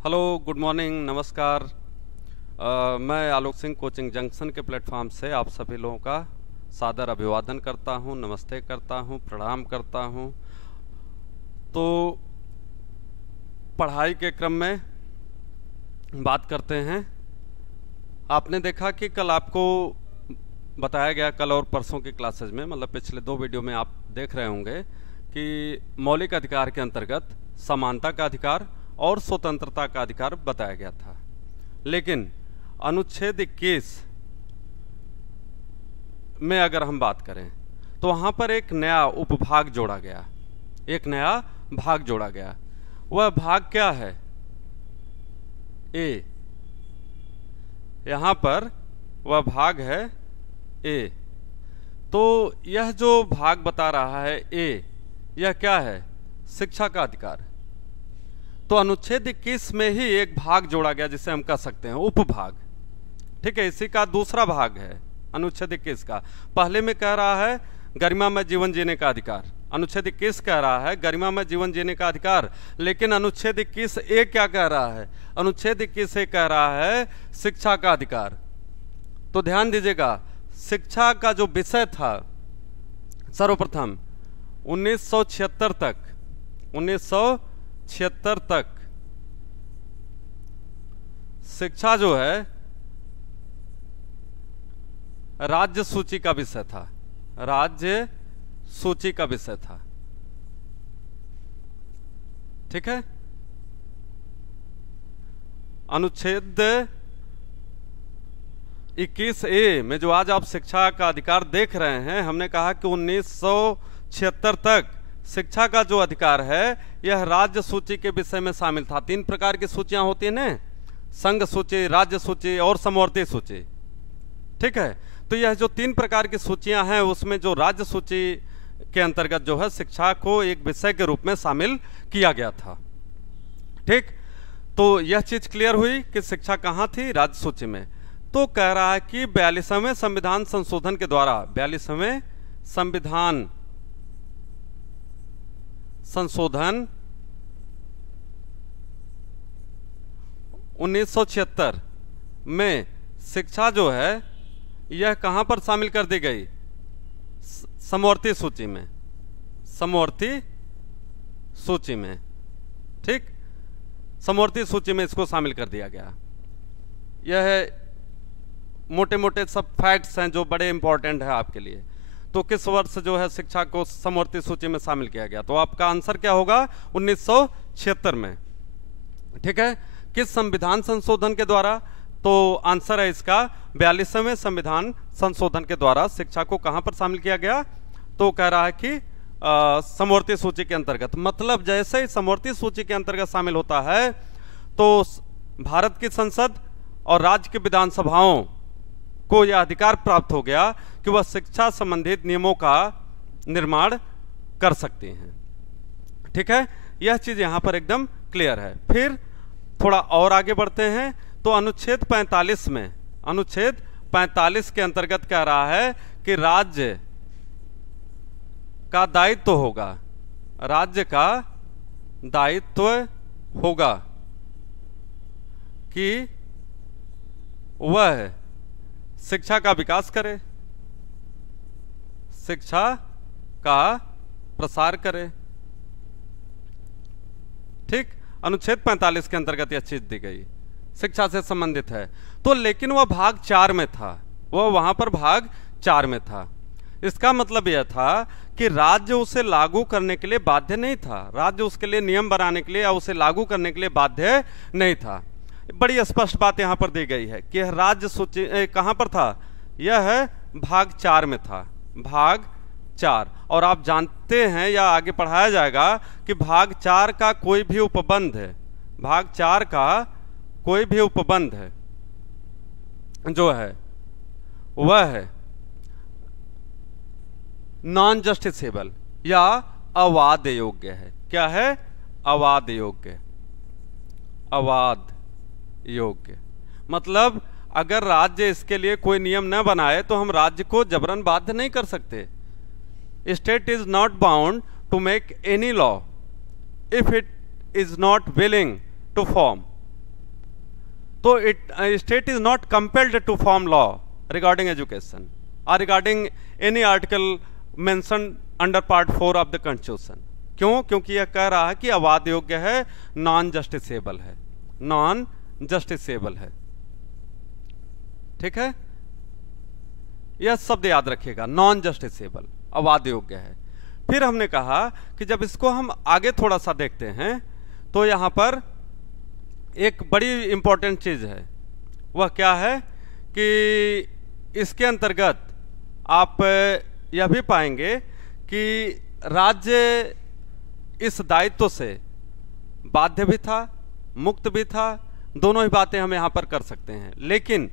Hello, good morning, नमस्कार। मैं Alok Singh coaching junction के प्लेटफॉर्म से आप सभी लोगों का सादर अभिवादन करता हूं, नमस्ते करता हूं, प्रणाम करता हूं। तो पढ़ाई के क्रम में बात करते हैं। आपने देखा कि कल आपको बताया गया, कल और परसों की क्लासेज में, मतलब पिछले 2 वीडियो में आप देख रहे होंगे कि मौलिक अधिकार के अंतर्गत समानता का अधिकार और स्वतंत्रता का अधिकार बताया गया था। लेकिन अनुच्छेद 21 में अगर हम बात करें तो वहां पर एक नया उपभाग जोड़ा गया, एक नया भाग जोड़ा गया। वह भाग क्या है? ए। यहां पर वह भाग है ए। तो यह जो भाग बता रहा है ए, यह क्या है? शिक्षा का अधिकार। तो अनुच्छेद 21 में ही एक भाग जोड़ा गया जिसे हम कह सकते हैं उपभाग। ठीक है, इसी का दूसरा भाग है अनुच्छेद 21 का। पहले में कह रहा है गरिमामय जीवन जीने का अधिकार, अनुच्छेद 21 कह रहा है गरिमामय जीवन जीने का अधिकार। लेकिन अनुच्छेद 21 ए क्या कह रहा है? अनुच्छेद 21 ए कह रहा है शिक्षा का अधिकार। तो ध्यान दीजिएगा, शिक्षा का जो विषय था सर्वप्रथम 1976 तक शिक्षा जो है राज्य सूची का विषय था, राज्य सूची का विषय था। ठीक है, अनुच्छेद 21 ए में जो आज आप शिक्षा का अधिकार देख रहे हैं, हमने कहा कि 1976 तक शिक्षा का जो अधिकार है यह राज्य सूची के विषय में शामिल था। 3 प्रकार की सूचियां होती है ना, संघ सूची, राज्य सूची और समवर्ती सूची। ठीक है, तो यह जो 3 प्रकार की सूचियां हैं उसमें जो राज्य सूची के अंतर्गत जो है शिक्षा को एक विषय के रूप में शामिल किया गया था। ठीक, तो यह चीज क्लियर हुई कि शिक्षा कहां थी? राज्य सूची में। तो कह रहा है कि 42वें संविधान संशोधन के द्वारा, 42वें संविधान संशोधन 1976 में शिक्षा जो है यह कहां पर शामिल कर दी गई? समवर्ती सूची में, समवर्ती सूची में। ठीक, समवर्ती सूची में इसको शामिल कर दिया गया। यह मोटे मोटे सब फैक्ट्स हैं जो बड़े इंपॉर्टेंट है आपके लिए। तो किस वर्ष जो है शिक्षा को समवर्ती सूची में शामिल किया गया? तो आपका आंसर क्या होगा? 1976 में। ठीक है, किस संविधान संशोधन के द्वारा? तो आंसर है इसका 42वें संविधान संशोधन के द्वारा शिक्षा को कहां पर शामिल किया गया? तो कह रहा है कि समवर्ती सूची के अंतर्गत। मतलब जैसे ही समवर्ती सूची के अंतर्गत शामिल होता है तो भारत की संसद और राज्य की विधानसभाओं को यह अधिकार प्राप्त हो गया कि वह शिक्षा संबंधित नियमों का निर्माण कर सकती हैं। ठीक है, यह चीज यहां पर एकदम क्लियर है। फिर थोड़ा और आगे बढ़ते हैं तो अनुच्छेद 45 में, अनुच्छेद 45 के अंतर्गत कह रहा है कि राज्य का दायित्व होगा, राज्य का दायित्व होगा कि वह शिक्षा का विकास करे, शिक्षा का प्रसार करे। ठीक, अनुच्छेद 45 के अंतर्गत यह चीज दी गई, शिक्षा से संबंधित है। तो लेकिन वह भाग 4 में था, वह वहां पर भाग 4 में था। इसका मतलब यह था कि राज्य उसे लागू करने के लिए बाध्य नहीं था, राज्य उसके लिए नियम बनाने के लिए या उसे लागू करने के लिए बाध्य नहीं था। बड़ी स्पष्ट बात यहां पर दी गई है कि यह राज्य सूची कहां पर था? यह है भाग 4 में था, भाग 4। और आप जानते हैं या आगे पढ़ाया जाएगा कि भाग 4 का कोई भी उपबंध है, भाग 4 का कोई भी उपबंध है जो है वह है नॉन जस्टिसेबल या अवाद योग्य है। क्या है? अवाद योग्य, अवाद योग्य। मतलब अगर राज्य इसके लिए कोई नियम न बनाए तो हम राज्य को जबरन बाध्य नहीं कर सकते। State is not bound to make any law if it is not willing to form, तो state is not compelled to form law regarding education और regarding any article mention under part 4 of the constitution. क्यों? क्योंकि यह कह रहा है कि अवाद योग्य है, नॉन जस्टिसेबल है, नॉन जस्टिसेबल है। ठीक है, यह शब्द याद रखिएगा, नॉन जस्टिसेबल, अवाद योग्य है। फिर हमने कहा कि जब इसको हम आगे थोड़ा सा देखते हैं तो यहां पर एक बड़ी इंपॉर्टेंट चीज है। वह क्या है कि इसके अंतर्गत आप यह भी पाएंगे कि राज्य इस दायित्व से बाध्य भी था, मुक्त भी था, दोनों ही बातें हम यहां पर कर सकते हैं। लेकिन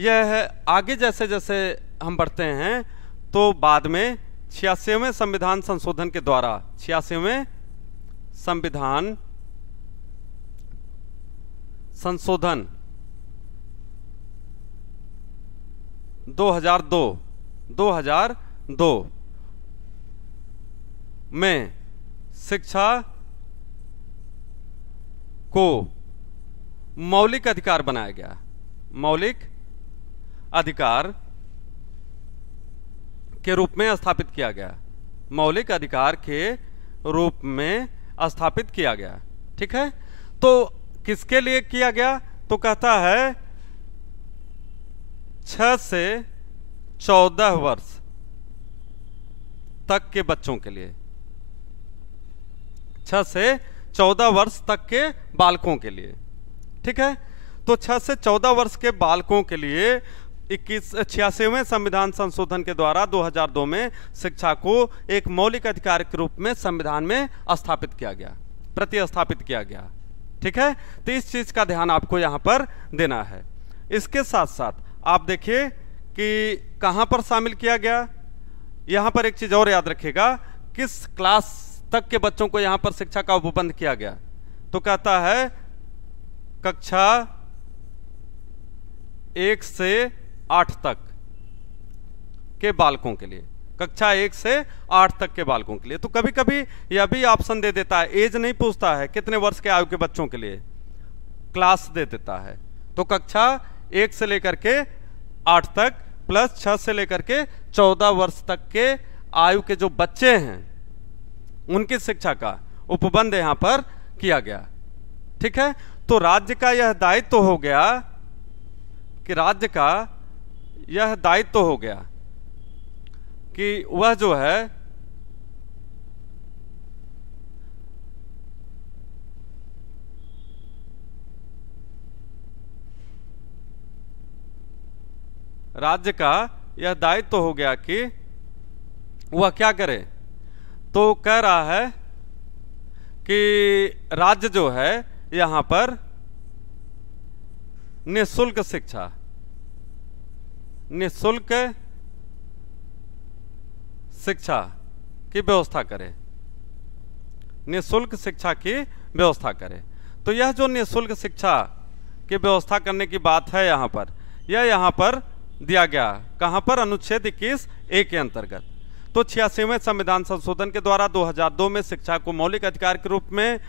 यह आगे जैसे जैसे हम बढ़ते हैं तो बाद में 86वें संविधान संशोधन के द्वारा 86वें संविधान संशोधन 2002 में शिक्षा को मौलिक अधिकार बनाया गया। मौलिक अधिकार के रूप में स्थापित किया गया, मौलिक अधिकार के रूप में स्थापित किया गया। ठीक है, तो किसके लिए किया गया? तो कहता है 6 से 14 वर्ष तक के बच्चों के लिए, 6 से 14 वर्ष तक के बालकों के लिए। ठीक है, तो 6 से 14 वर्ष के बालकों के लिए 86वें संविधान संशोधन के द्वारा 2002 में शिक्षा को एक मौलिक अधिकार के रूप में संविधान में स्थापित किया गया, प्रतिस्थापित किया गया। ठीक है, तो इस चीज का ध्यान आपको यहां पर देना है। इसके साथ साथ आप देखिए कि कहां पर शामिल किया गया। यहां पर एक चीज और याद रखिएगा, किस क्लास तक के बच्चों को यहां पर शिक्षा का उपबंध किया गया। तो कहता है कक्षा 1 से 8 तक के बालकों के लिए, कक्षा 1 से 8 तक के बालकों के लिए। तो कभी कभी यह भी ऑप्शन दे देता है, एज नहीं पूछता है कितने वर्ष के आयु के बच्चों के लिए, क्लास दे देता है। तो कक्षा 1 से लेकर के 8 तक प्लस 6 से लेकर के 14 वर्ष तक के आयु के जो बच्चे हैं उनकी शिक्षा का उपबंध यहां पर किया गया। ठीक है, तो राज्य का यह दायित्व हो गया कि राज्य का यह दायित्व हो गया कि वह जो है राज्य का यह दायित्व हो गया कि वह क्या करे। तो कह रहा है कि राज्य जो है यहां पर निःशुल्क शिक्षा, निःशुल्क शिक्षा की व्यवस्था करे, निःशुल्क शिक्षा की व्यवस्था करे। तो यह जो निःशुल्क शिक्षा की व्यवस्था करने की बात है यहां पर, यह यहां पर दिया गया। कहां पर? अनुच्छेद 21(a) के अंतर्गत। तो 86वें संविधान संशोधन के द्वारा 2002 में शिक्षा को मौलिक अधिकार के रूप में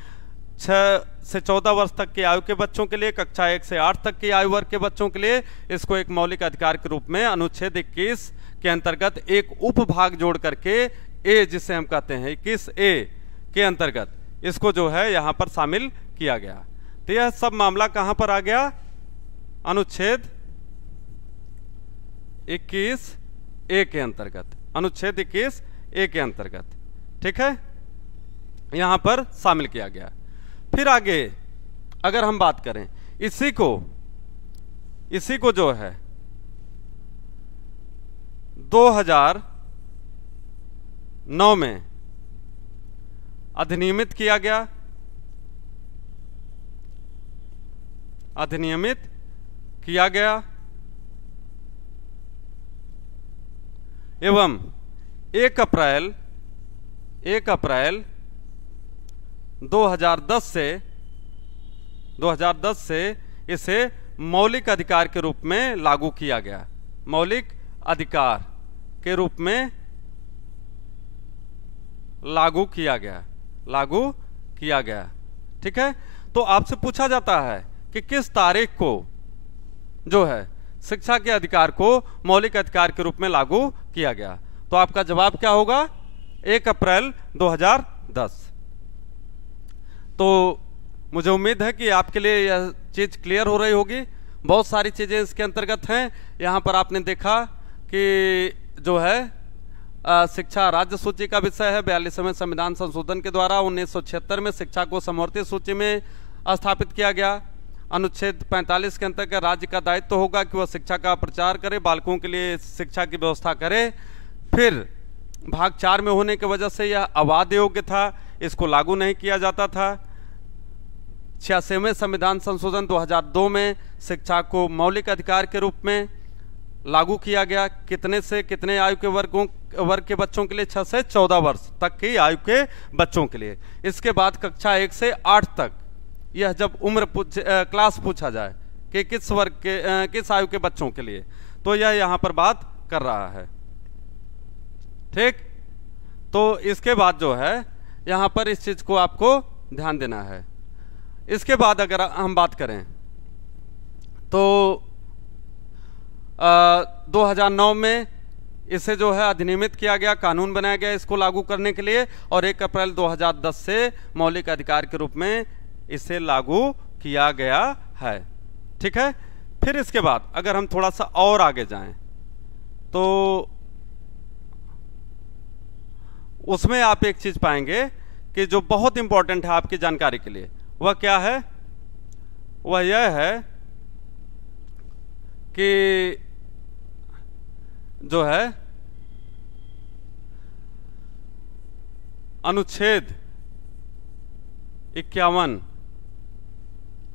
6 से 14 वर्ष तक की आयु के बच्चों के लिए, कक्षा 1 से 8 तक की आयु वर्ग के बच्चों के लिए इसको एक मौलिक अधिकार के रूप में अनुच्छेद 21 के अंतर्गत एक उपभाग जोड़ करके ए, जिसे हम कहते हैं 21(a) के अंतर्गत इसको जो है यहां पर शामिल किया गया। तो यह सब मामला कहां पर आ गया? अनुच्छेद 21(a) के अंतर्गत, अनुच्छेद 21(a) के अंतर्गत। ठीक है, यहां पर शामिल किया गया। फिर आगे अगर हम बात करें इसी को जो है 2009 में अधिनियमित किया गया, अधिनियमित किया गया एवं 1 अप्रैल 2010 से इसे मौलिक अधिकार के रूप में लागू किया गया, मौलिक अधिकार के रूप में लागू किया गया। ठीक है, तो आपसे पूछा जाता है कि किस तारीख को जो है शिक्षा के अधिकार को मौलिक अधिकार के रूप में लागू किया गया? तो आपका जवाब क्या होगा? 1 अप्रैल 2010। तो मुझे उम्मीद है कि आपके लिए यह चीज क्लियर हो रही होगी। बहुत सारी चीजें इसके अंतर्गत हैं। यहाँ पर आपने देखा कि जो है शिक्षा राज्य सूची का विषय है। 42वें संविधान संशोधन के द्वारा 1976 में शिक्षा को समवर्ती सूची में स्थापित किया गया। अनुच्छेद 45 के अंतर्गत राज्य का दायित्व होगा कि वह शिक्षा का प्रचार करे, बालकों के लिए शिक्षा की व्यवस्था करे। फिर भाग 4 में होने की वजह से यह अबाध्य योग्य था, इसको लागू नहीं किया जाता था। 86वें संविधान संशोधन 2002 में शिक्षा को मौलिक अधिकार के रूप में लागू किया गया। कितने से कितने आयु के वर्ग के बच्चों के लिए? 6 से 14 वर्ष तक की आयु के बच्चों के लिए। इसके बाद कक्षा 1 से 8 तक, यह जब उम्र क्लास पूछा जाए कि किस वर्ग के किस आयु के बच्चों के लिए, तो यह यहाँ पर बात कर रहा है। ठीक, तो इसके बाद जो है यहाँ पर इस चीज को आपको ध्यान देना है। इसके बाद अगर हम बात करें तो 2009 में इसे जो है अधिनियमित किया गया, कानून बनाया गया इसको लागू करने के लिए, और 1 अप्रैल 2010 से मौलिक अधिकार के रूप में इसे लागू किया गया है। ठीक है। फिर इसके बाद अगर हम थोड़ा सा और आगे जाएं तो उसमें आप एक चीज पाएंगे कि जो बहुत इंपॉर्टेंट है आपकी जानकारी के लिए, वह क्या है? वह यह है कि जो है अनुच्छेद 51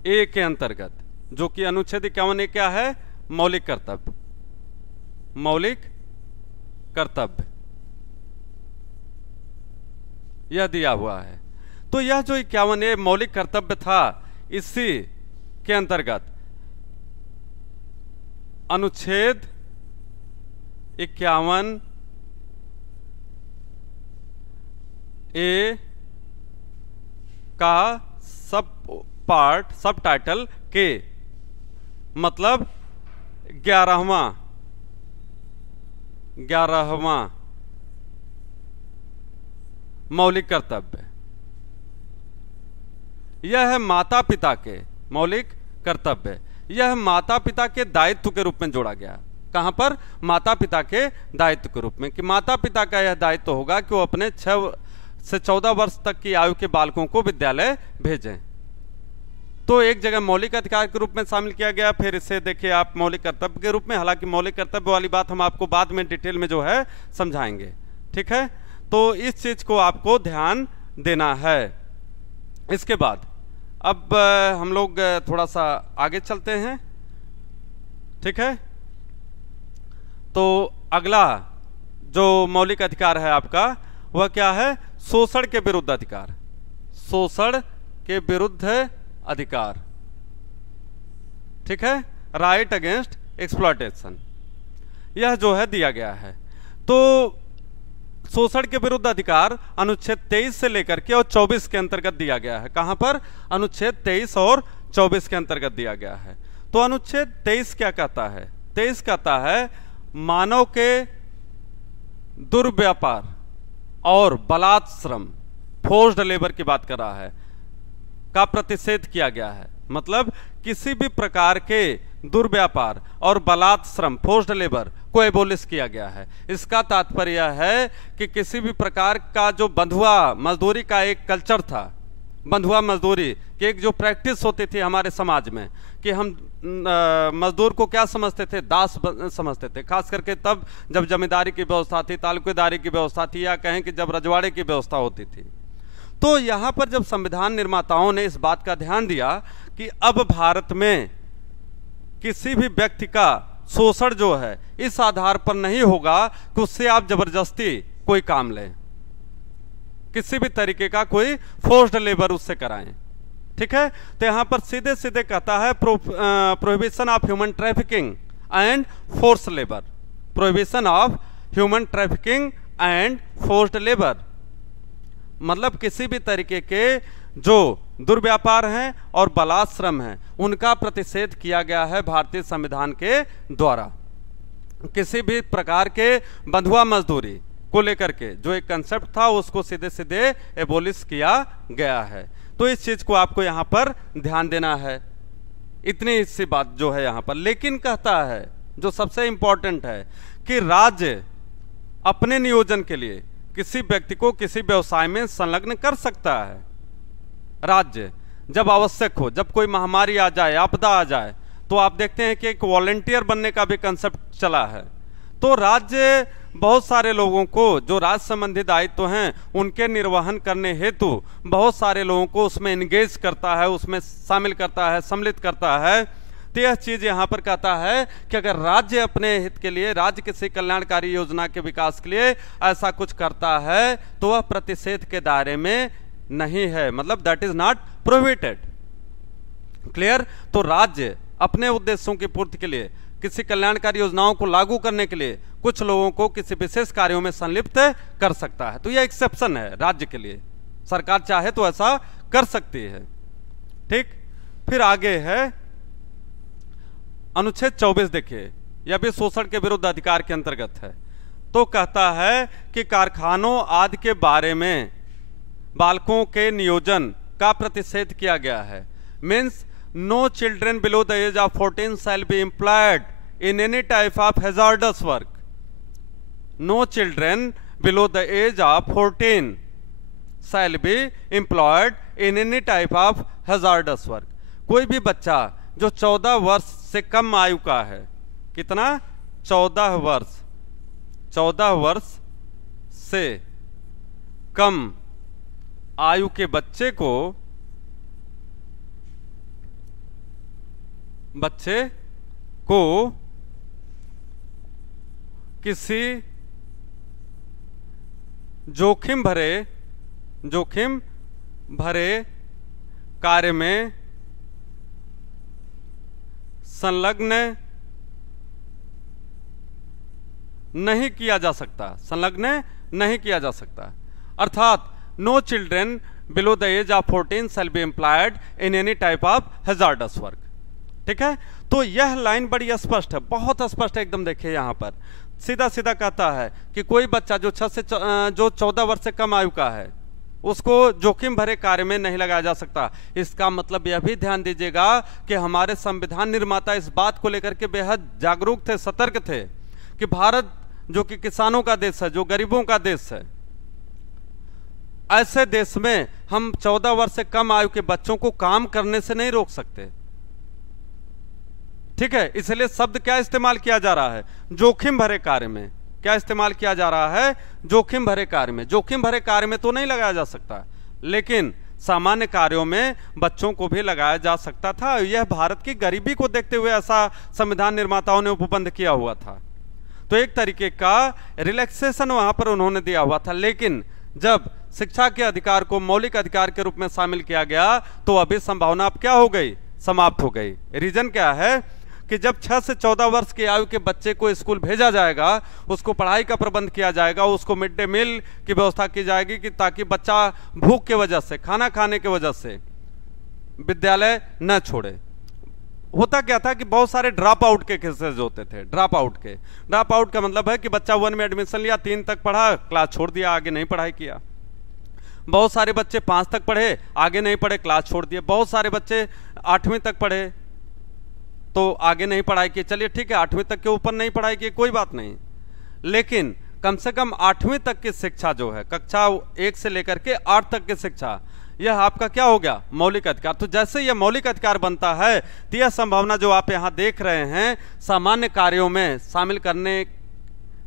ए के अंतर्गत, जो कि अनुच्छेद 51 ए क्या है? मौलिक कर्तव्य। मौलिक कर्तव्य यह दिया हुआ है। तो यह जो 51 ए मौलिक कर्तव्य था, इसी के अंतर्गत अनुच्छेद 51 ए का सब टाइटल के मतलब 11वां मौलिक कर्तव्य, यह है माता पिता के मौलिक कर्तव्य। यह माता पिता के दायित्व के रूप में जोड़ा गया। कहां पर? माता पिता के दायित्व के रूप में, कि माता पिता का यह दायित्व होगा कि वो अपने 6 से 14 वर्ष तक की आयु के बालकों को विद्यालय भेजें। तो एक जगह मौलिक अधिकार के रूप में शामिल किया गया, फिर इसे देखिए आप मौलिक कर्तव्य के रूप में। हालांकि मौलिक कर्तव्य वाली बात हम आपको बाद में डिटेल में जो है समझाएंगे। ठीक है, तो इस चीज को आपको ध्यान देना है। इसके बाद अब हम लोग थोड़ा सा आगे चलते हैं। ठीक है, तो अगला जो मौलिक अधिकार है आपका, वह क्या है? शोषण के विरुद्ध अधिकार। शोषण के विरुद्ध अधिकार। ठीक है, राइट अगेंस्ट एक्सप्लॉयटेशन, यह जो है दिया गया है। तो शोषण के विरुद्ध अधिकार अनुच्छेद 23 से लेकर के और 24 के अंतर्गत दिया गया है। कहां पर? अनुच्छेद 23 और 24 के अंतर्गत दिया गया है। तो अनुच्छेद 23 क्या कहता है? 23 कहता है मानव के दुर्व्यापार और बलात्श्रम, फोर्स्ड लेबर की बात कर रहा है, का प्रतिषेध किया गया है। मतलब किसी भी प्रकार के दुर्व्यापार और बलात्श्रम, फोर्स्ड लेबर को एबोलिश किया गया है। इसका तात्पर्य यह है कि किसी भी प्रकार का जो बंधुआ मजदूरी का एक कल्चर था, बंधुआ मजदूरी की एक जो प्रैक्टिस होती थी हमारे समाज में, कि हम मजदूर को क्या समझते थे? दास समझते थे। खास करके तब जब जमींदारी की व्यवस्था थी, तालुकेदारी की व्यवस्था थी, या कहें कि जब रजवाड़े की व्यवस्था होती थी। तो यहां पर जब संविधान निर्माताओं ने इस बात का ध्यान दिया कि अब भारत में किसी भी व्यक्ति का शोषण जो है इस आधार पर नहीं होगा कि उससे आप जबरदस्ती कोई काम लें, किसी भी तरीके का कोई फोर्स्ड लेबर उससे कराएं। ठीक है, तो यहां पर सीधे सीधे कहता है prohibition of human trafficking and force labour. Prohibition of human trafficking and forced labour मतलब किसी भी तरीके के जो दुर्व्यापार हैं और बलात्श्रम हैं उनका प्रतिषेध किया गया है भारतीय संविधान के द्वारा। किसी भी प्रकार के बंधुआ मजदूरी को लेकर के जो एक कंसेप्ट था उसको सीधे सीधे एबोलिश किया गया है। तो इस चीज को आपको यहाँ पर ध्यान देना है, इतनी सी बात जो है यहाँ पर। लेकिन कहता है जो सबसे इंपॉर्टेंट है कि राज्य अपने नियोजन के लिए किसी व्यक्ति को किसी व्यवसाय में संलग्न कर सकता है। राज्य जब आवश्यक हो, जब कोई महामारी आ जाए, आपदा आ जाए, तो आप देखते हैं कि एक वॉलंटियर बनने का भी कंसेप्ट चला है। तो राज्य बहुत सारे लोगों को जो राज्य संबंधी दायित्व हैं उनके निर्वहन करने हेतु बहुत सारे लोगों को उसमें एंगेज करता है, उसमें शामिल करता है, सम्मिलित करता है। तो यह चीज यहाँ पर कहता है कि अगर राज्य अपने हित के लिए, राज्य किसी कल्याणकारी योजना के विकास के लिए ऐसा कुछ करता है तो वह प्रतिषेध के दायरे में नहीं है, मतलब that is not prohibited. Clear? तो राज्य अपने उद्देश्यों की पूर्ति के लिए, किसी कल्याणकारी योजनाओं को लागू करने के लिए कुछ लोगों को किसी विशेष कार्यों में संलिप्त कर सकता है। तो यह एक्सेप्शन है राज्य के लिए, सरकार चाहे तो ऐसा कर सकती है। ठीक, फिर आगे है अनुच्छेद 24, देखिए यह भी शोषण के विरुद्ध अधिकार के अंतर्गत है। तो कहता है कि कारखानों आदि के बारे में बालकों के नियोजन का प्रतिषेध किया गया है। Means no children below the age of 14 shall be employed in any type of hazardous work. No children below the age of 14 shall be employed in any type of hazardous work. कोई भी बच्चा जो 14 वर्ष से कम आयु का है, कितना? 14 वर्ष, 14 वर्ष से कम आयु के बच्चे को किसी जोखिम भरे कार्य में संलग्न नहीं किया जा सकता, संलग्न नहीं किया जा सकता। अर्थात no children below the age of 14 shall be employed in any type of hazardous work. ठीक है, तो यह लाइन बड़ी स्पष्ट है, बहुत स्पष्ट है एकदम। देखिए यहाँ पर सीधा सीधा कहता है कि कोई बच्चा जो 14 वर्ष से कम आयु का है उसको जोखिम भरे कार्य में नहीं लगाया जा सकता। इसका मतलब यह भी ध्यान दीजिएगा कि हमारे संविधान निर्माता इस बात को लेकर के बेहद जागरूक थे, सतर्क थे कि भारत जो कि किसानों का देश है, जो गरीबों का देश है, ऐसे देश में हम 14 वर्ष से कम आयु के बच्चों को काम करने से नहीं रोक सकते। ठीक है, इसलिए शब्द क्या इस्तेमाल किया जा रहा है? जोखिम भरे कार्य में। क्या इस्तेमाल किया जा रहा है? जोखिम भरे कार्य में। जोखिम भरे कार्य में तो नहीं लगाया जा सकता, लेकिन सामान्य कार्यों में बच्चों को भी लगाया जा सकता था। यह भारत की गरीबी को देखते हुए ऐसा संविधान निर्माताओं ने उपबंध किया हुआ था। तो एक तरीके का रिलैक्सेशन वहां पर उन्होंने दिया हुआ था। लेकिन जब शिक्षा के अधिकार को मौलिक अधिकार के रूप में शामिल किया गया तो अभी संभावना अब क्या हो गई? समाप्त हो गई। रीजन क्या है कि जब 6 से 14 वर्ष की आयु के बच्चे को स्कूल भेजा जाएगा, उसको पढ़ाई का प्रबंध किया जाएगा, उसको मिड डे मील की व्यवस्था की जाएगी कि ताकि बच्चा भूख के वजह से, खाना खाने की वजह से विद्यालय न छोड़े। होता क्या था कि बहुत सारे ड्रॉप आउट के केसेस होते थे। ड्रॉप आउट का मतलब है कि बच्चा 1 में एडमिशन लिया, 3 तक पढ़ा, क्लास छोड़ दिया, आगे नहीं पढ़ाई किया। बहुत सारे बच्चे 5 तक पढ़े, आगे नहीं पढ़े, क्लास छोड़ दिए। बहुत सारे बच्चे 8वीं तक पढ़े तो आगे नहीं पढ़ाई की। चलिए ठीक है, 8वीं तक के ऊपर नहीं पढ़ाई की, कोई बात नहीं, लेकिन कम से कम 8वीं तक की शिक्षा जो है, कक्षा 1 से लेकर के 8 तक की शिक्षा, यह आपका क्या हो गया? मौलिक अधिकार। तो जैसे यह मौलिक अधिकार बनता है तो यह संभावना जो आप यहां देख रहे हैं, सामान्य कार्यों में शामिल करने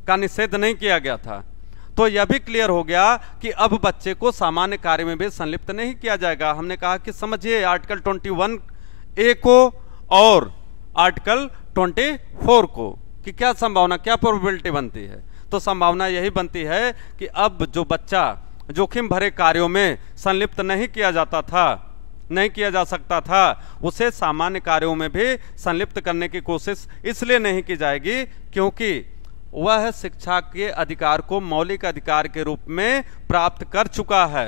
का निषेध नहीं किया गया था। तो यह भी क्लियर हो गया कि अब बच्चे को सामान्य कार्य में भी संलिप्त नहीं किया जाएगा। हमने कहा कि समझिए आर्टिकल 21A को और आर्टिकल 24 को कि क्या संभावना, क्या प्रोबेबिलिटी बनती है। तो संभावना यही बनती है कि अब जो बच्चा जोखिम भरे कार्यों में संलिप्त नहीं किया जा सकता था, उसे सामान्य कार्यों में भी संलिप्त करने की कोशिश इसलिए नहीं की जाएगी क्योंकि वह शिक्षा के अधिकार को मौलिक अधिकार के रूप में प्राप्त कर चुका है।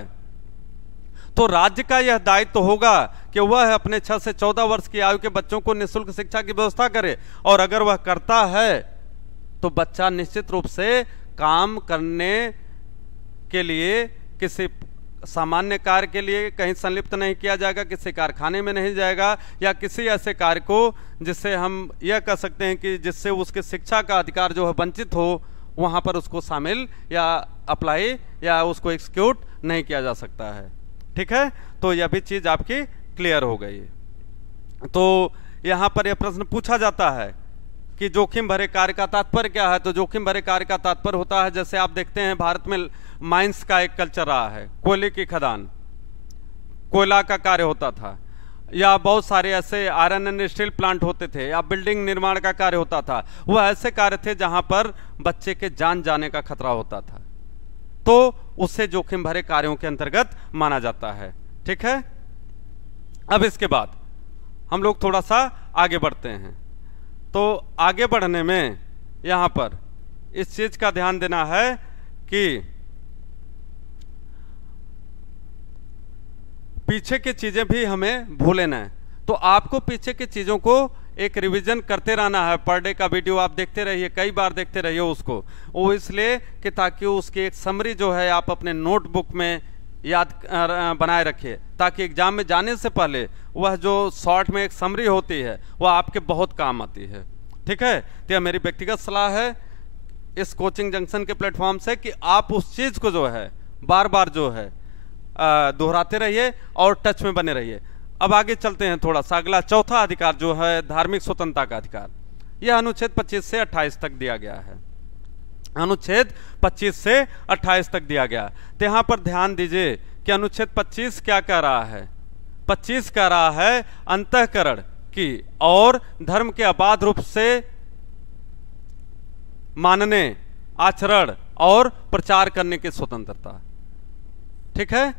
तो राज्य का यह दायित्व होगा कि वह अपने 6 से 14 वर्ष की आयु के बच्चों को निःशुल्क शिक्षा की व्यवस्था करे, और अगर वह करता है तो बच्चा निश्चित रूप से काम करने के लिए किसी सामान्य कार्य के लिए कहीं संलिप्त नहीं किया जाएगा, किसी कारखाने में नहीं जाएगा, या किसी ऐसे कार्य को जिससे हम यह कह सकते हैं कि जिससे उसके शिक्षा का अधिकार जो है वंचित हो, वहां पर उसको शामिल या अप्लाई या उसको एक्सिक्यूट नहीं किया जा सकता है। ठीक है, तो यह भी चीज आपकी क्लियर हो गई। तो यहां पर यह प्रश्न पूछा जाता है कि जोखिम भरे कार्य का तात्पर्य क्या है। तो जोखिम भरे कार्य का तात्पर्य होता है, जैसे आप देखते हैं भारत में माइंस का एक कल्चर रहा है, कोयले की खदान, कोयला का कार्य होता था, या बहुत सारे ऐसे आयरन एंड स्टील प्लांट होते थे, या बिल्डिंग निर्माण का कार्य होता था। वह ऐसे कार्य थे जहां पर बच्चे के जान जाने का खतरा होता था, तो उससे जोखिम भरे कार्यों के अंतर्गत माना जाता है। ठीक है, अब इसके बाद हम लोग थोड़ा सा आगे बढ़ते हैं। तो आगे बढ़ने में यहां पर इस चीज का ध्यान देना है कि पीछे की चीजें भी हमें भूले ना है। तो आपको पीछे की चीजों को एक रिवीजन करते रहना है। पर डे का वीडियो आप देखते रहिए, कई बार देखते रहिए उसको, वो इसलिए कि ताकि उसकी एक समरी जो है आप अपने नोटबुक में याद बनाए रखिए, ताकि एग्जाम में जाने से पहले वह जो शॉर्ट में एक समरी होती है वह आपके बहुत काम आती है। ठीक है, तो यह मेरी व्यक्तिगत सलाह है इस कोचिंग जंक्शन के प्लेटफॉर्म से कि आप उस चीज को जो है बार बार जो है दोहराते रहिए और टच में बने रहिए। अब आगे चलते हैं थोड़ा सा। अगला चौथा अधिकार जो है धार्मिक स्वतंत्रता का अधिकार, यह अनुच्छेद 25 से 28 तक दिया गया है। अनुच्छेद 25 से 28 तक दिया गया। तो यहां पर ध्यान दीजिए कि अनुच्छेद 25 क्या कह रहा है। 25 कह रहा है अंतःकरण की और धर्म के अबाध रूप से मानने, आचरण और प्रचार करने की स्वतंत्रता। ठीक है,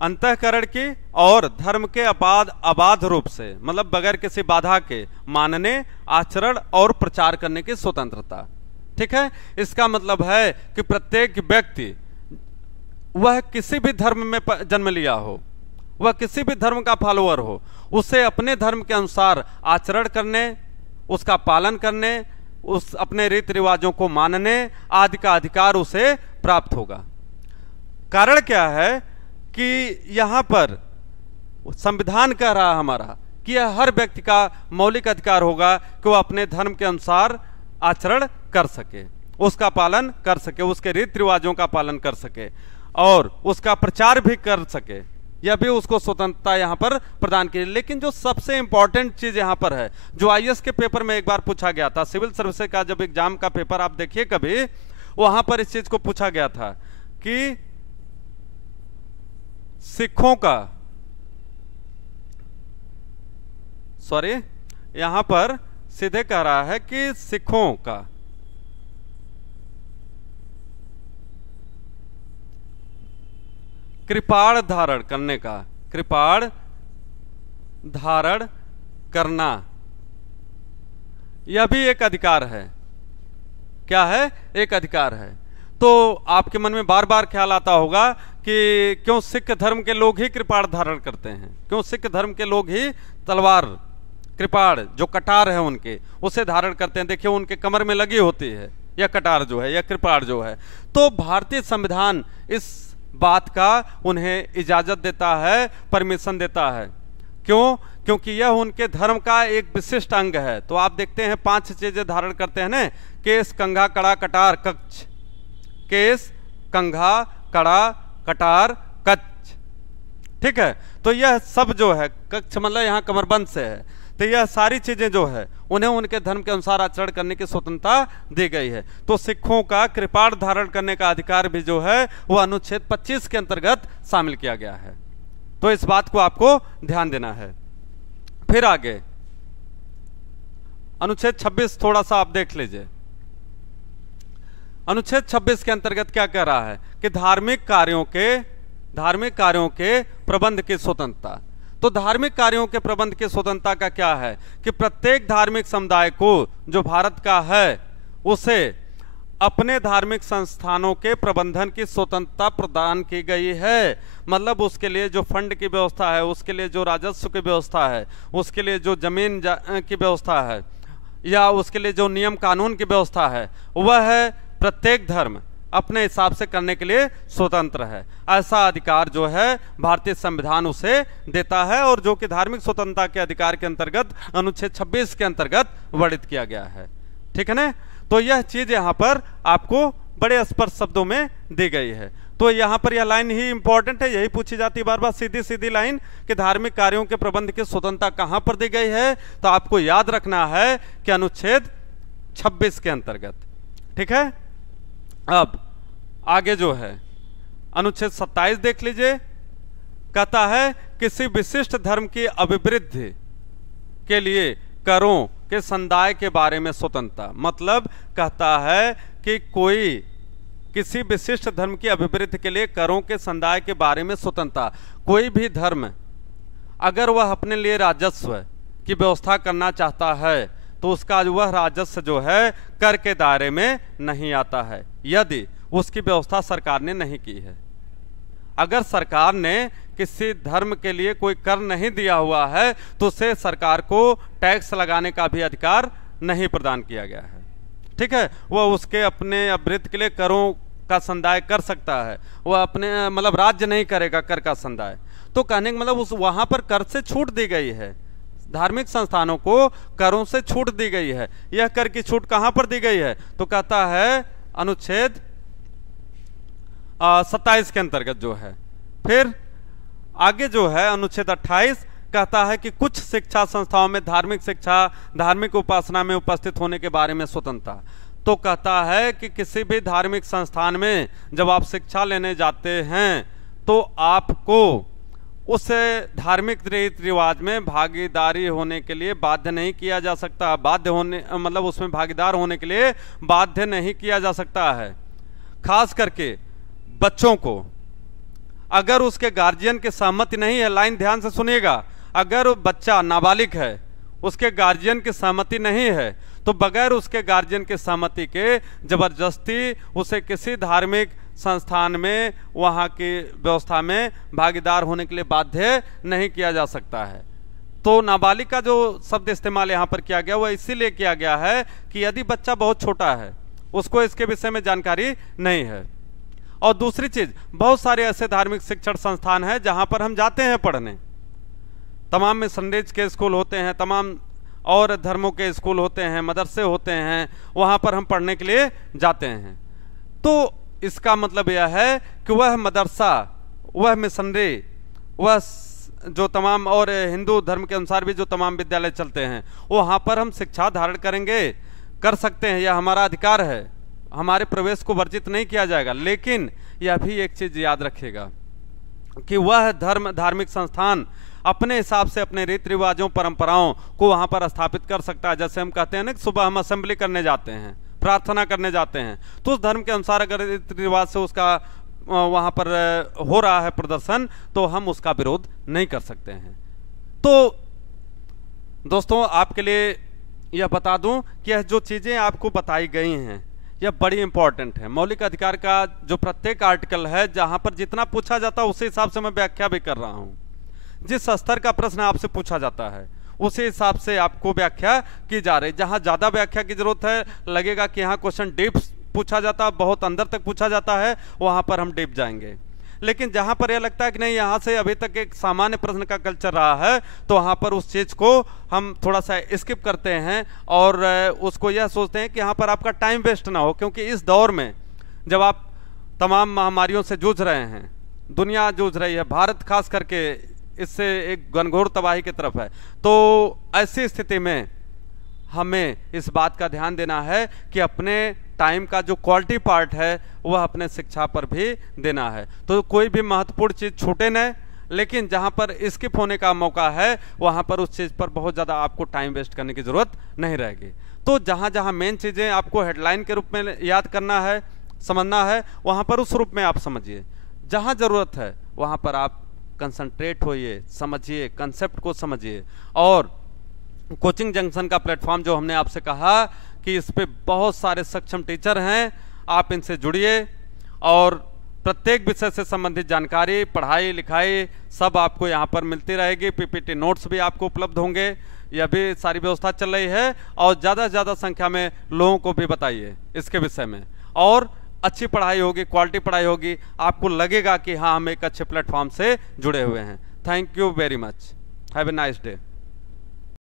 अंतःकरण की और धर्म के अबाध रूप से, मतलब बगैर किसी बाधा के मानने, आचरण और प्रचार करने की स्वतंत्रता। ठीक है, इसका मतलब है कि प्रत्येक व्यक्ति वह किसी भी धर्म में जन्म लिया हो, वह किसी भी धर्म का फॉलोअर हो, उसे अपने धर्म के अनुसार आचरण करने, उसका पालन करने, उस अपने रीति रिवाजों को मानने आदि का अधिकार उसे प्राप्त होगा। कारण क्या है कि यहां पर संविधान कह रहा है हमारा कि यह हर व्यक्ति का मौलिक अधिकार होगा कि वह अपने धर्म के अनुसार आचरण कर सके, उसका पालन कर सके, उसके रीति रिवाजों का पालन कर सके और उसका प्रचार भी कर सके। यह भी उसको स्वतंत्रता यहां पर प्रदान की। लेकिन जो सबसे इंपॉर्टेंट चीज यहां पर है, जो आईएएस के पेपर में एक बार पूछा गया था, सिविल सर्विस का जब एग्जाम का पेपर आप देखिए कभी, वहां पर इस चीज को पूछा गया था कि सिखों का, सॉरी यहां पर सीधे कह रहा है कि सिखों का कृपाण धारण करने का, कृपाण धारण करना, यह भी एक अधिकार है। क्या है? एक अधिकार है। तो आपके मन में बार बार ख्याल आता होगा कि क्यों सिख धर्म के लोग ही कृपाण धारण करते हैं, क्यों सिख धर्म के लोग ही तलवार, कृपाण जो कटार है उनके, उसे धारण करते हैं। देखिए उनके कमर में लगी होती है यह कटार जो है, यह कृपाण जो है। तो भारतीय संविधान इस बात का उन्हें इजाजत देता है, परमिशन देता है। क्यों? क्योंकि यह उनके धर्म का एक विशिष्ट अंग है। तो आप देखते हैं 5 चीजें धारण करते हैं ना, केस, कंघा, कड़ा, कटार, कच्छ। केस, कंघा, कड़ा, कटार, कच्छ। ठीक है, तो यह सब जो है, कच्छ मतलब यहाँ कमरबंद से है, तो यह सारी चीजें जो है उन्हें उनके धर्म के अनुसार आचरण करने की स्वतंत्रता दी गई है। तो सिखों का कृपाण धारण करने का अधिकार भी जो है वह अनुच्छेद 25 के अंतर्गत शामिल किया गया है। तो इस बात को आपको ध्यान देना है। फिर आगे अनुच्छेद 26 थोड़ा सा आप देख लीजिए। अनुच्छेद 26 के अंतर्गत क्या कह रहा है कि धार्मिक कार्यों के प्रबंध की स्वतंत्रता। तो धार्मिक कार्यों के प्रबंध की स्वतंत्रता का क्या है कि प्रत्येक धार्मिक समुदाय को जो भारत का है उसे अपने धार्मिक संस्थानों के प्रबंधन की स्वतंत्रता प्रदान की गई है। मतलब उसके लिए जो फंड की व्यवस्था है, उसके लिए जो राजस्व की व्यवस्था है, उसके लिए जो जमीन की व्यवस्था है, या उसके लिए जो नियम कानून की व्यवस्था है, वह प्रत्येक धर्म अपने हिसाब से करने के लिए स्वतंत्र है। ऐसा अधिकार जो है भारतीय संविधान उसे देता है, और जो कि धार्मिक स्वतंत्रता के अधिकार के अंतर्गत अनुच्छेद 26 के अंतर्गत वर्णित किया गया है। ठीक है ना। तो यह चीज यहाँ पर आपको बड़े स्पष्ट शब्दों में दी गई है। तो यहाँ पर यह लाइन ही इंपॉर्टेंट है, यही पूछी जाती है बार बार, सीधी सीधी लाइन कि धार्मिक कार्यों के प्रबंध की स्वतंत्रता कहाँ पर दी गई है। तो आपको याद रखना है कि अनुच्छेद 26 के अंतर्गत। ठीक है। अब आगे जो है अनुच्छेद 27 देख लीजिए। कहता है किसी विशिष्ट धर्म की अभिवृद्धि के लिए करों के संदाय के बारे में स्वतंत्रता। मतलब कहता है कि कोई किसी विशिष्ट धर्म की अभिवृद्धि के लिए करों के संदाय के बारे में स्वतंत्रता। कोई भी धर्म अगर वह अपने लिए राजस्व की व्यवस्था करना चाहता है तो उसका वह राजस्व जो है कर के दायरे में नहीं आता है, यदि उसकी व्यवस्था सरकार ने नहीं की है। अगर सरकार ने किसी धर्म के लिए कोई कर नहीं दिया हुआ है तो उसे सरकार को टैक्स लगाने का भी अधिकार नहीं प्रदान किया गया है। ठीक है। वह उसके अपने अभिवृद्धि के लिए करों का संदाय कर सकता है, वह अपने मतलब राज्य नहीं करेगा कर का संदाय। तो कहने का मतलब उस वहां पर कर से छूट दी गई है, धार्मिक संस्थानों को करों से छूट दी गई है। यह कर की छूट कहां पर दी गई है तो कहता है अनुच्छेद 27 के अंतर्गत जो है। फिर आगे जो है अनुच्छेद 28 कहता है कि कुछ शिक्षा संस्थाओं में धार्मिक शिक्षा, धार्मिक उपासना में उपस्थित होने के बारे में स्वतंत्रता। तो कहता है कि किसी भी धार्मिक संस्थान में जब आप शिक्षा लेने जाते हैं तो आपको उस धार्मिक रीति रिवाज में भागीदारी होने के लिए बाध्य नहीं किया जा सकता। बाध्य होने मतलब उसमें भागीदार होने के लिए बाध्य नहीं किया जा सकता है। खास करके बच्चों को, अगर उसके गार्जियन की सहमति नहीं है, लाइन ध्यान से सुनिएगा, अगर बच्चा नाबालिग है, उसके गार्जियन की सहमति नहीं है तो बगैर उसके गार्जियन की सहमति के जबरदस्ती उसे किसी धार्मिक संस्थान में वहाँ की व्यवस्था में भागीदार होने के लिए बाध्य नहीं किया जा सकता है। तो नाबालिग का जो शब्द इस्तेमाल यहाँ पर किया गया वो इसीलिए किया गया है कि यदि बच्चा बहुत छोटा है, उसको इसके विषय में जानकारी नहीं है। और दूसरी चीज, बहुत सारे ऐसे धार्मिक शिक्षण संस्थान हैं जहां पर हम जाते हैं पढ़ने, तमाम मिशनरीज के स्कूल होते हैं, तमाम और धर्मों के स्कूल होते हैं, मदरसे होते हैं, वहां पर हम पढ़ने के लिए जाते हैं। तो इसका मतलब यह है कि वह मदरसा, वह मिशनरी, वह जो तमाम और हिंदू धर्म के अनुसार भी जो तमाम विद्यालय चलते हैं वहां पर हम शिक्षा धारण करेंगे, कर सकते हैं, यह हमारा अधिकार है, हमारे प्रवेश को वर्जित नहीं किया जाएगा। लेकिन यह भी एक चीज याद रखिएगा कि वह धार्मिक संस्थान अपने हिसाब से अपने रीति रिवाजों परंपराओं को वहां पर स्थापित कर सकता है। जैसे हम कहते हैं ना कि सुबह हम असेंबली करने जाते हैं, प्रार्थना करने जाते हैं, तो उस धर्म के अनुसार अगर रीति रिवाज से उसका वहां पर हो रहा है प्रदर्शन तो हम उसका विरोध नहीं कर सकते हैं। तो दोस्तों आपके लिए यह बता दूं कि यह जो चीजें आपको बताई गई हैं यह बड़ी इंपॉर्टेंट है। मौलिक अधिकार का जो प्रत्येक आर्टिकल है जहां पर जितना पूछा जाता है उसी हिसाब से मैं व्याख्या भी कर रहा हूं। जिस स्तर का प्रश्न आपसे पूछा जाता है उसी हिसाब से आपको व्याख्या की जा रही है। जहां ज्यादा व्याख्या की जरूरत है, लगेगा कि यहाँ क्वेश्चन डीप पूछा जाता है, बहुत अंदर तक पूछा जाता है, वहां पर हम डीप जाएंगे। लेकिन जहां पर यह लगता है कि नहीं यहाँ से अभी तक एक सामान्य प्रश्न का कल चल रहा है तो वहां पर उस चीज को हम थोड़ा सा स्किप करते हैं और उसको यह सोचते हैं कि यहाँ पर आपका टाइम वेस्ट ना हो। क्योंकि इस दौर में जब आप तमाम महामारियों से जूझ रहे हैं, दुनिया जूझ रही है, भारत खास करके इससे एक घनघोर तबाही की तरफ है, तो ऐसी स्थिति में हमें इस बात का ध्यान देना है कि अपने टाइम का जो क्वालिटी पार्ट है वह अपने शिक्षा पर भी देना है। तो कोई भी महत्वपूर्ण चीज छूटे न, लेकिन जहां पर स्किप होने का मौका है वहां पर उस चीज पर बहुत ज्यादा आपको टाइम वेस्ट करने की जरूरत नहीं रहेगी। तो जहां जहां मेन चीजें आपको हेडलाइन के रूप में याद करना है, समझना है, वहां पर उस रूप में आप समझिए। जहां जरूरत है वहां पर आप कंसंट्रेट होइए, समझिए, कंसेप्ट को समझिए। और कोचिंग जंक्शन का प्लेटफॉर्म जो हमने आपसे कहा कि इस पे बहुत सारे सक्षम टीचर हैं, आप इनसे जुड़िए और प्रत्येक विषय से संबंधित जानकारी, पढ़ाई लिखाई सब आपको यहाँ पर मिलती रहेगी। पीपीटी नोट्स भी आपको उपलब्ध होंगे। यह भी सारी व्यवस्था चल रही है और ज़्यादा से ज़्यादा संख्या में लोगों को भी बताइए इसके विषय में, और अच्छी पढ़ाई होगी, क्वालिटी पढ़ाई होगी, आपको लगेगा कि हाँ हम एक अच्छे प्लेटफॉर्म से जुड़े हुए हैं। Thank you very much. Have a nice day.